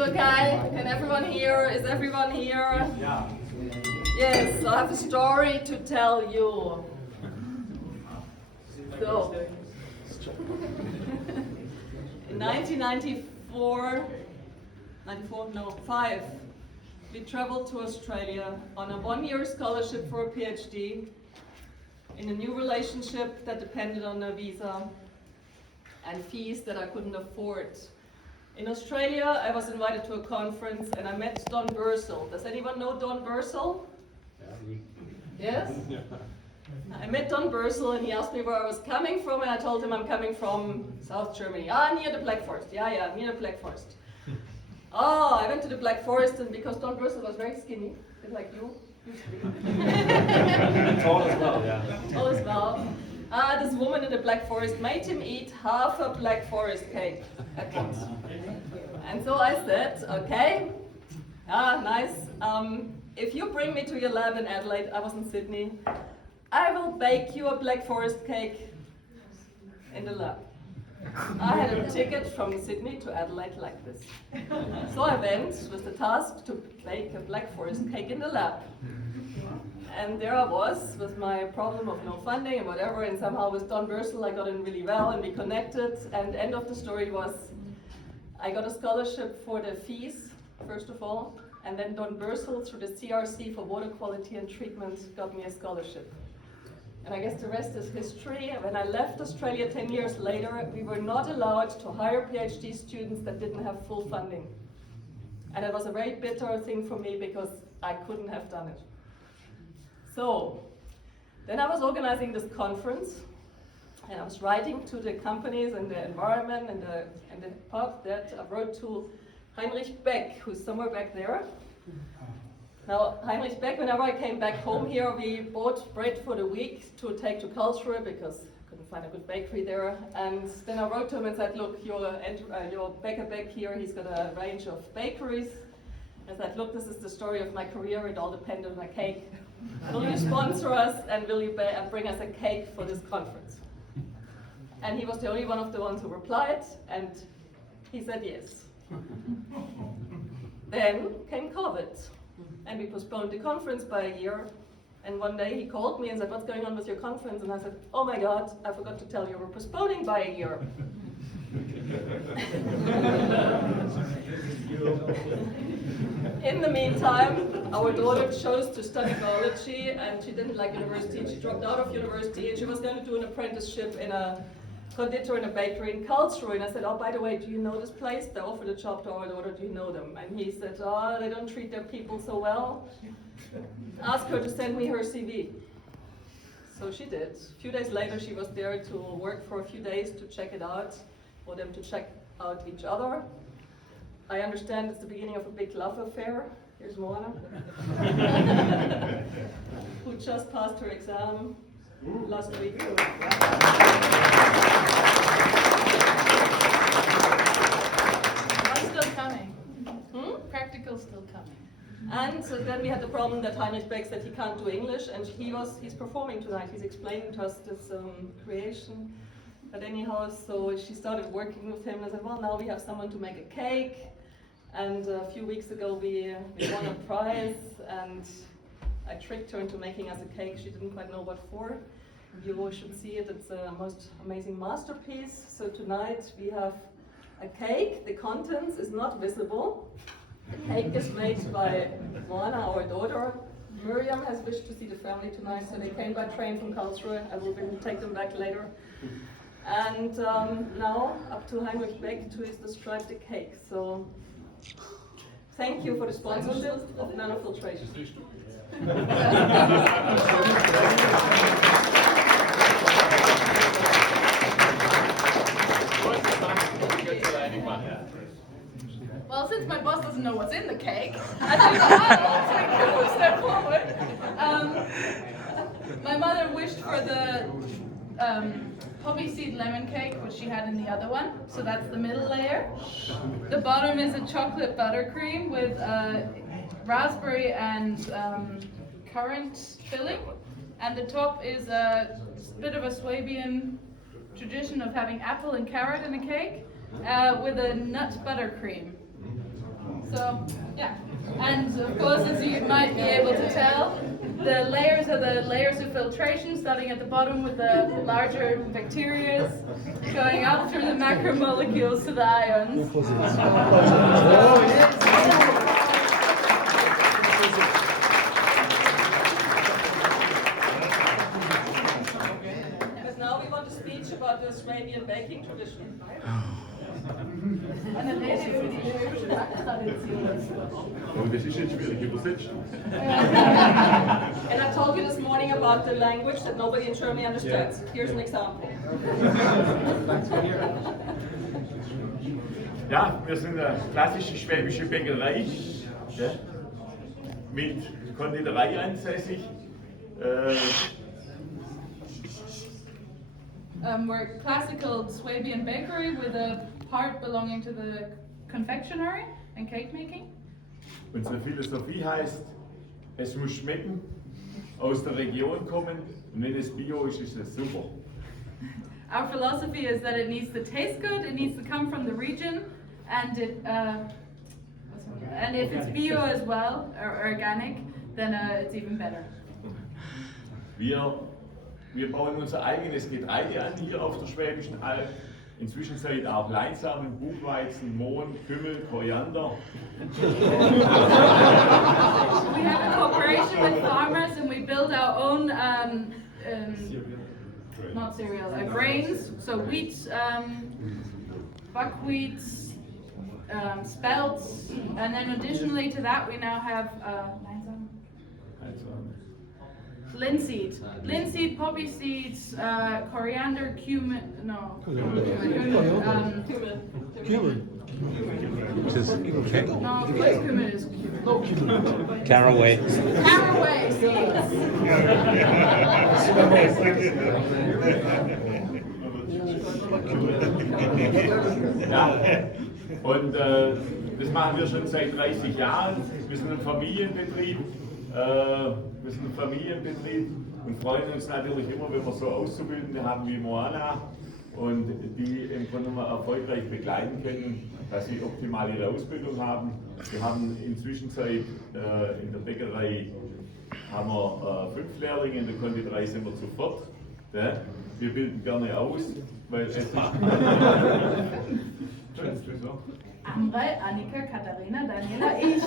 It's okay. Can everyone hear? Is everyone here? Yeah. Yes, I have a story to tell you. So, in 1995, we traveled to Australia on a one-year scholarship for a PhD in a new relationship that depended on a visa and fees that I couldn't afford. In Australia, I was invited to a conference and I met Don Bursell. Does anyone know Don Bursell? Yes? I met Don Bursell and he asked me where I was coming from, and I told him I'm coming from South Germany. Near the Black Forest. Yeah, near the Black Forest. I went to the Black Forest, and because Don Bursell was very skinny, a bit like you. Tall as well, yeah. Tall as well. This woman in the Black Forest made him eat half a Black Forest cake at once. And so I said, okay, nice. If you bring me to your lab in Adelaide, I was in Sydney, I will bake you a Black Forest cake in the lab. I had a ticket from Sydney to Adelaide like this. So I went with the task to bake a Black Forest cake in the lab. And there I was with my problem of no funding and whatever, and somehow with Don Bursell I got in really well and we connected, and the end of the story was I got a scholarship for the fees, first of all, and then Don Bursell through the CRC for water quality and treatment got me a scholarship. And I guess the rest is history. When I left Australia 10 years later, we were not allowed to hire PhD students that didn't have full funding. And it was a very bitter thing for me because I couldn't have done it. So, then I was organizing this conference and I was writing to the companies and the environment and the pub that I wrote to Heinrich Beck, who's somewhere back there. Now, Heinrich Beck, whenever I came back home here, we bought bread for the week to take to Karlsruhe because I couldn't find a good bakery there. And then I wrote to him and said, look, your Becker Beck here, he's got a range of bakeries. I said, look, this is the story of my career, it all depended on a cake. Will you sponsor us and will you bring us a cake for this conference? And he was the only one of the ones who replied, and he said yes. Then came COVID, and we postponed the conference by a year. And one day he called me and said, what's going on with your conference? And I said, oh my God, I forgot to tell you, we're postponing by a year. In the meantime, our daughter chose to study biology and she didn't like university and she dropped out of university and she was going to do an apprenticeship in a conditor in a bakery in Karlsruhe. And I said, oh, by the way, do you know this place? They offered a job to our daughter, do you know them? And he said, oh, they don't treat their people so well. Ask her to send me her CV. So she did. A few days later, she was there to work for a few days to check it out, for them to check out each other. I understand it's the beginning of a big love affair. Here's Moana, who just passed her exam last week. That's still coming. Practical's still coming. And so then we had the problem that Heinrich Beck said he can't do English, and he's performing tonight. He's explaining to us this creation. But anyhow, so she started working with him and I said, well, now we have someone to make a cake. And a few weeks ago we won a prize and I tricked her into making us a cake. She didn't quite know what for. You should see it, it's a most amazing masterpiece. So tonight we have a cake, the contents is not visible. The cake is made by Moana, our daughter. Miriam has wished to see the family tonight, so they came by train from Karlsruhe. I will take them back later. And now up to Heinrich Beck to describe the cake. So thank you for the sponsorship of Nanofiltration. Well, since my boss doesn't know what's in the cake, I think I'll take a step forward. My mother wished for the poppy seed lemon cake, which she had in the other one. So that's the middle layer. The bottom is a chocolate buttercream with raspberry and currant filling. And the top is a bit of a Swabian tradition of having apple and carrot in a cake with a nut buttercream. So, yeah. And of course, as you might be able to tell, the layers are the layers of filtration, starting at the bottom with the larger bacteria, going up through the macromolecules to the ions. Because now we want a speech about the Swabian baking tradition. Eine Rede über die schwäbische Backtradition. Und das ist jetzt schwierig übersetzt. And I told you this morning about the language that nobody in Germany understands. Here's an example. Ja, wir sind eine klassische schwäbische Bäckerei mit Konditorei ansässig. We're a classical Swabian bakery with a part belonging to the confectionery and cake making. Unsere Philosophie heißt, es muss schmecken, aus der Region kommen und wenn es bio ist, ist es super. Our philosophy is that it needs to taste good, it needs to come from the region, and if it's bio as well, or organic, then it's even better. Wir bauen unser eigenes Getreide an hier auf der Schwäbischen Alb. Inzwischen auch Leinsamen, Buchweizen, Mohn, Kümmel, Koriander. We have a cooperation with farmers and we build our own, not cereal, grains, so wheat, buckwheat, spelts, and then additionally to that we now have linseed, poppy seeds, coriander, cumin, Cumin. Which is okay. no, what's cumin is Caraway. caraway seeds. Ja, und das machen wir schon seit 30 Jahren. Wir sind ein Familienbetrieb. Und freuen uns natürlich immer, wenn wir so Auszubildende haben wie Moana und die im Grunde genommen erfolgreich begleiten können, dass sie optimal ihre Ausbildung haben. Wir haben inzwischen in der Bäckerei haben wir 5 Lehrlinge, in der Konditorei sind wir zu 4. Wir bilden gerne aus, weil es ist Amrei, Annika, Katharina, Daniela, ich.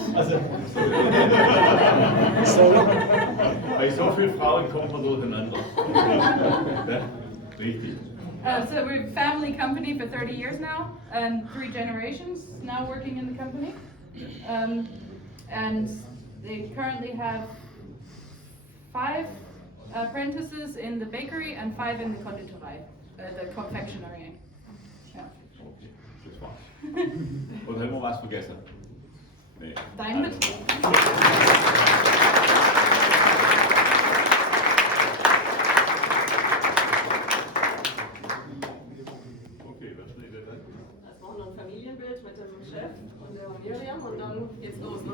Bei so vielen Frauen kommt man durcheinander. Richtig. So we're a family company for 30 years now, and 3 generations now working in the company. And they currently have 5 apprentices in the bakery and 5 in the konditorei, the confectionery. Yeah. Das war's. Oder haben wir was vergessen? Nee. Dein Betrieb. Okay, was steht denn? Jetzt machen wir ein Familienbild mit dem Chef und der Miriam und dann geht's los, ne?